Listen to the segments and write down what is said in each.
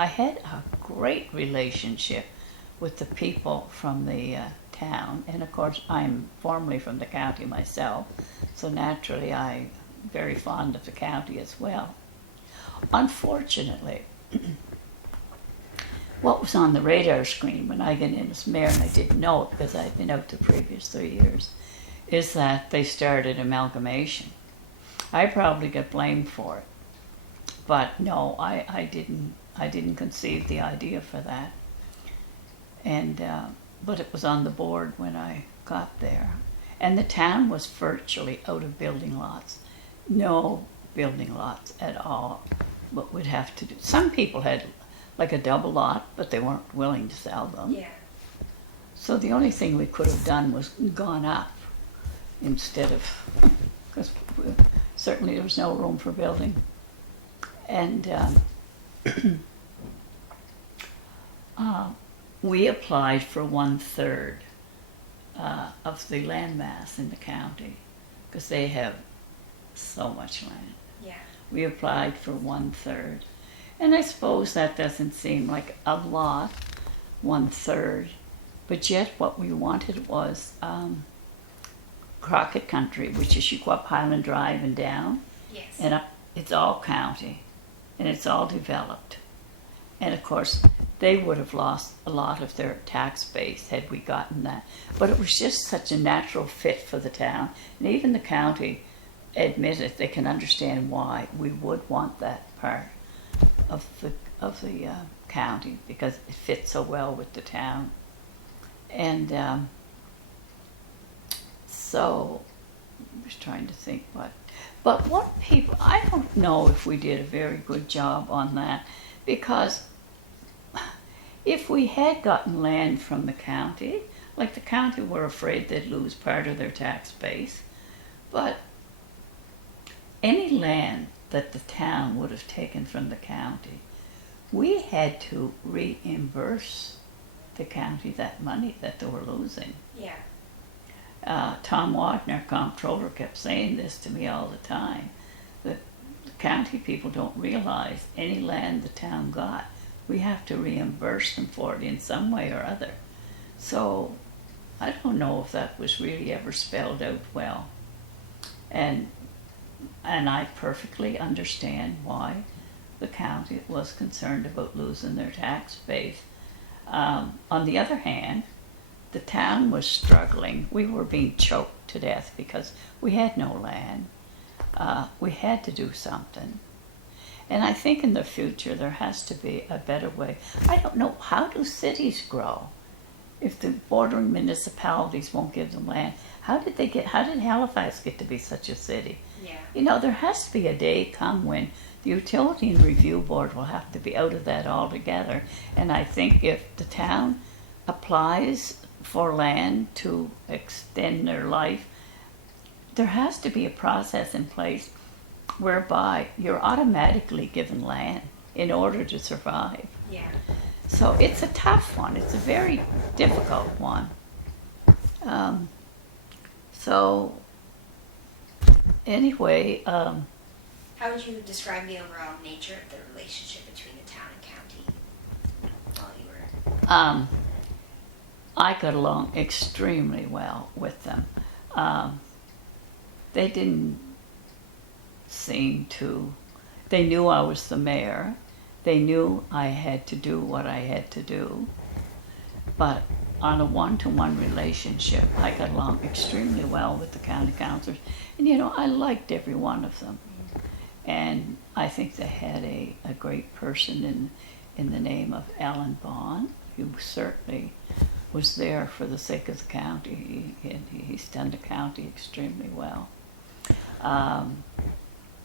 I had a great relationship with the people from the town, and of course I'm formerly from the county myself, so naturally I'm very fond of the county as well. Unfortunately, what was on the radar screen when I got in as mayor, and I didn't know it because I'd been out the previous 3 years, is that they started amalgamation. I probably got blamed for it, but no, I didn't conceive the idea for that. And but it was on the board when I got there, and the town was virtually out of building lots, no building lots at all. But we'd have to do. Some people had like a double lot, but they weren't willing to sell them. Yeah. So the only thing we could have done was gone up instead of, because certainly there was no room for building. And we applied for 1/3 of the land mass in the county because they have so much land. Yeah. We applied for 1/3. And I suppose that doesn't seem like a lot, 1/3, but yet what we wanted was Crockett Country, which is you go up Highland Drive and down, Yes. and up, it's all county, and it's all developed. And of course, they would have lost a lot of their tax base had we gotten that. But it was just such a natural fit for the town, and even the county admitted they can understand why we would want that part of the county because it fits so well with the town. And so I was trying to think but what people, I don't know if we did a very good job on that, because if we had gotten land from the county, like the county were afraid they'd lose part of their tax base, but any land that the town would have taken from the county, we had to reimburse the county that money that they were losing. Yeah. Tom Wagner, comptroller, kept saying this to me all the time. The county people don't realize any land the town got, we have to reimburse them for it in some way or other. So I don't know if that was really ever spelled out well. And I perfectly understand why the county was concerned about losing their tax base. On the other hand, the town was struggling. We were being choked to death because we had no land. We had to do something. And I think in the future there has to be a better way. I don't know, how do cities grow if the bordering municipalities won't give them land? How did Halifax get to be such a city? Yeah. You know, there has to be a day come when the Utility and Review Board will have to be out of that altogether. And I think if the town applies for land to extend their life, there has to be a process in place whereby you're automatically given land in order to survive. Yeah. So it's a tough one. It's a very difficult one. So anyway, How would you describe the overall nature of the relationship between the town and county while you were? I got along extremely well with them. They didn't seem to, they knew I was the mayor. They knew I had to do what I had to do. But on a one-to-one relationship, I got along extremely well with the county councillors. And you know, I liked every one of them. And I think they had a great person in the name of Alan Bond, who certainly was there for the sake of the county. He's done the county extremely well.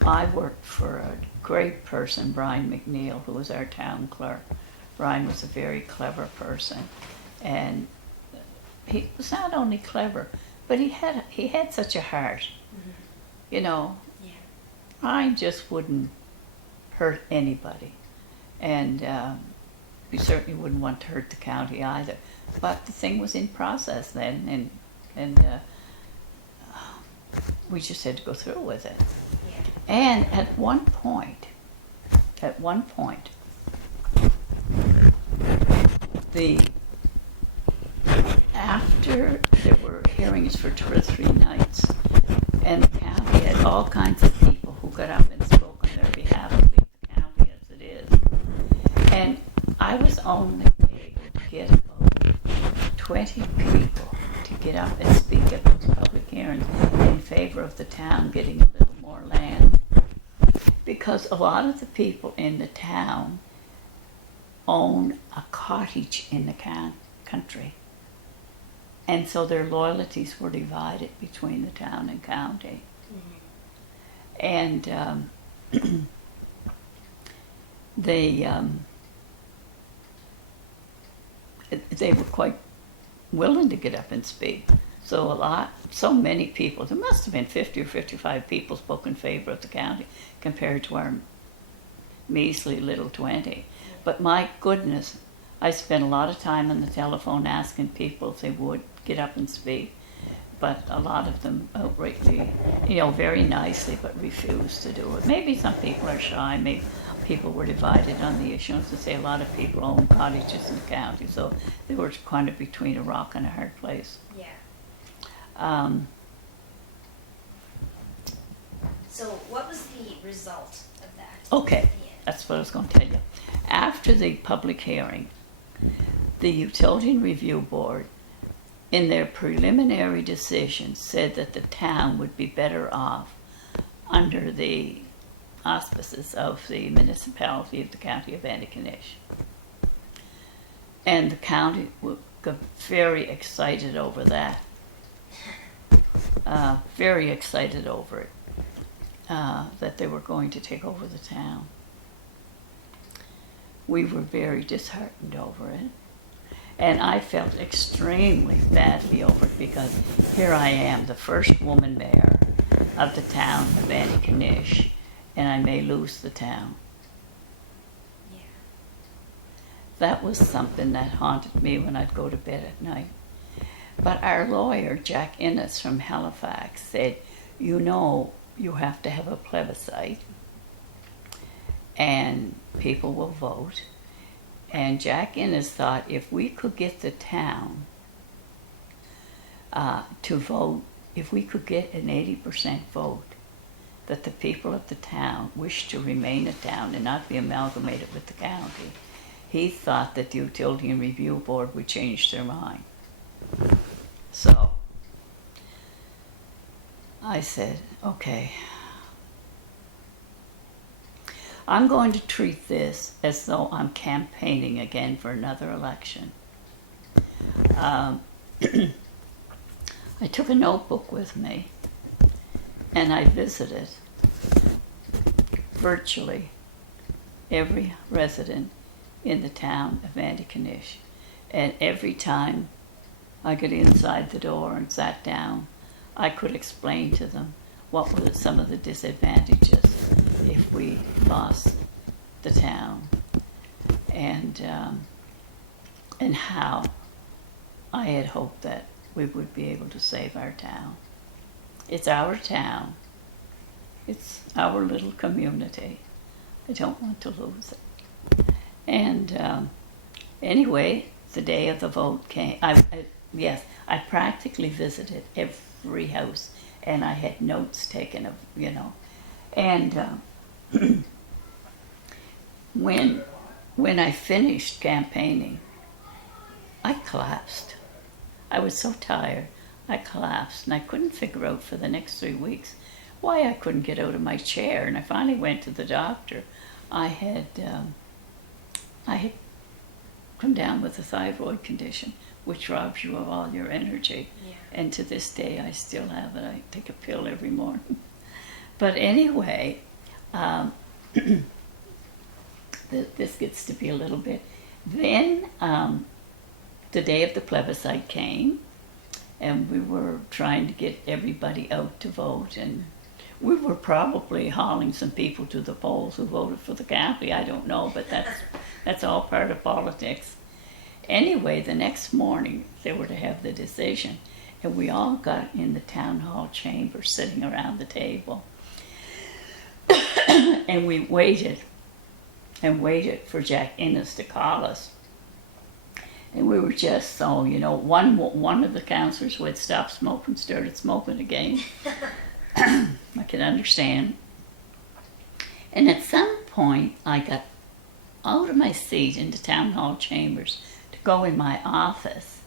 I worked for a great person, Brian McNeil, who was our town clerk. Brian was a very clever person, and he was not only clever, but he had such a heart. Mm-hmm. You know, Yeah. I just wouldn't hurt anybody, and we certainly wouldn't want to hurt the county either. But the thing was in process then, and we just had to go through with it. Yeah. And at one point, the after there were hearings for 2 or 3 nights, and the county had all kinds of people who got up and spoke on their behalf to leave the county as it is. And I was only able to get about 20 people to get up and speak at those public hearings in favor of the town getting a little more land. Because a lot of the people in the town own a cottage in the country. And so their loyalties were divided between the town and county. And they were quite willing to get up and speak. So many people, there must have been 50 or 55 people spoke in favor of the county compared to our measly little 20. But my goodness, I spent a lot of time on the telephone asking people if they would get up and speak. But a lot of them outrightly, very nicely, but refused to do it. Maybe some people are shy, maybe people were divided on the issue. As I say, a lot of people own cottages in the county, so they were kind of between a rock and a hard place. Yeah. So what was the result of that? Okay, that's what I was going to tell you. After the public hearing, the Utility Review Board, in their preliminary decision, said that the town would be better off under the auspices of the municipality of the county of Antigonish. And the county got very excited over that. Very excited over it, that they were going to take over the town. We were very disheartened over it. And I felt extremely badly over it because here I am, the first woman mayor of the town of Antigonish, and I may lose the town. Yeah. That was something that haunted me when I'd go to bed at night. But our lawyer, Jack Innes from Halifax, said, you have to have a plebiscite and people will vote. And Jack Innes thought if we could get the town to vote, if we could get an 80% vote, that the people of the town wished to remain a town and not be amalgamated with the county, he thought that the Utility and Review Board would change their mind. So I said, okay, I'm going to treat this as though I'm campaigning again for another election. I took a notebook with me and I visited virtually every resident in the town of Antigonish. And every time I got inside the door and sat down, I could explain to them what were some of the disadvantages if we lost the town, and how I had hoped that we would be able to save our town. It's our town. It's our little community. I don't want to lose it. And anyway, the day of the vote came. I practically visited every house, and I had notes taken of, and when I finished campaigning, I collapsed. I was so tired, I collapsed, and I couldn't figure out for the next 3 weeks why I couldn't get out of my chair. And I finally went to the doctor. I had come down with a thyroid condition, which robs you of all your energy. Yeah. And to this day, I still have it. I take a pill every morning. But anyway, this gets to be a little bit. Then the day of the plebiscite came, and we were trying to get everybody out to vote, and we were probably hauling some people to the polls who voted for the county. I don't know, but that's all part of politics. Anyway, the next morning they were to have the decision, and we all got in the town hall chamber sitting around the table. And we waited and waited for Jack Innes to call us. And we were just so, one of the councillors who had stopped smoking started smoking again. I can understand. And at some point, I got out of my seat in the town hall chambers to go in my office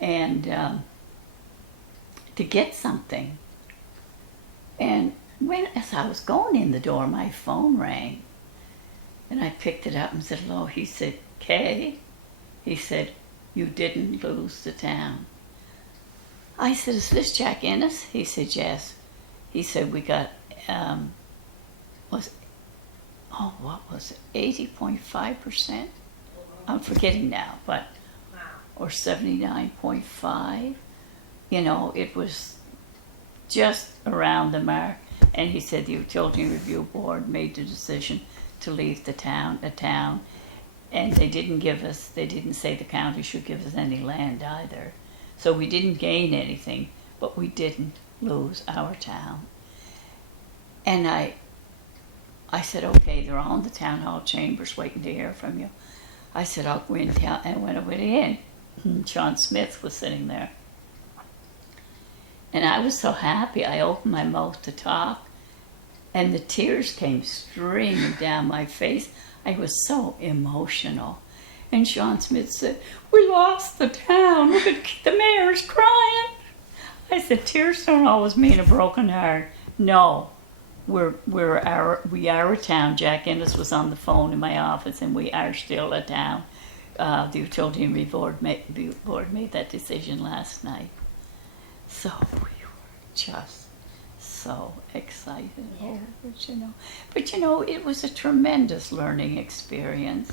and to get something. And as I was going in the door, my phone rang. And I picked it up and said, hello. He said, Kay? He said, you didn't lose the town. I said, is this Jack Ennis? He said, yes. He said, we got, what was it, 80.5%? I'm forgetting now, but, Wow. or 79.5. It was just around the mark. And he said the Utility Review Board made the decision to leave a town. And they didn't say the county should give us any land either. So we didn't gain anything, but we didn't lose our town. And I said, okay, they're all in the town hall chambers waiting to hear from you. I said, I'll go in town. And when I went in, John Smith was sitting there. And I was so happy, I opened my mouth to talk, and the tears came streaming down my face. I was so emotional. And Sean Smith said, we lost the town. Look at the mayor's crying. I said, tears don't always mean a broken heart. No, we are a town. Jack Ennis was on the phone in my office, and we are still a town. The Utility Review Board made that decision last night. So we were just so excited over it, But it was a tremendous learning experience.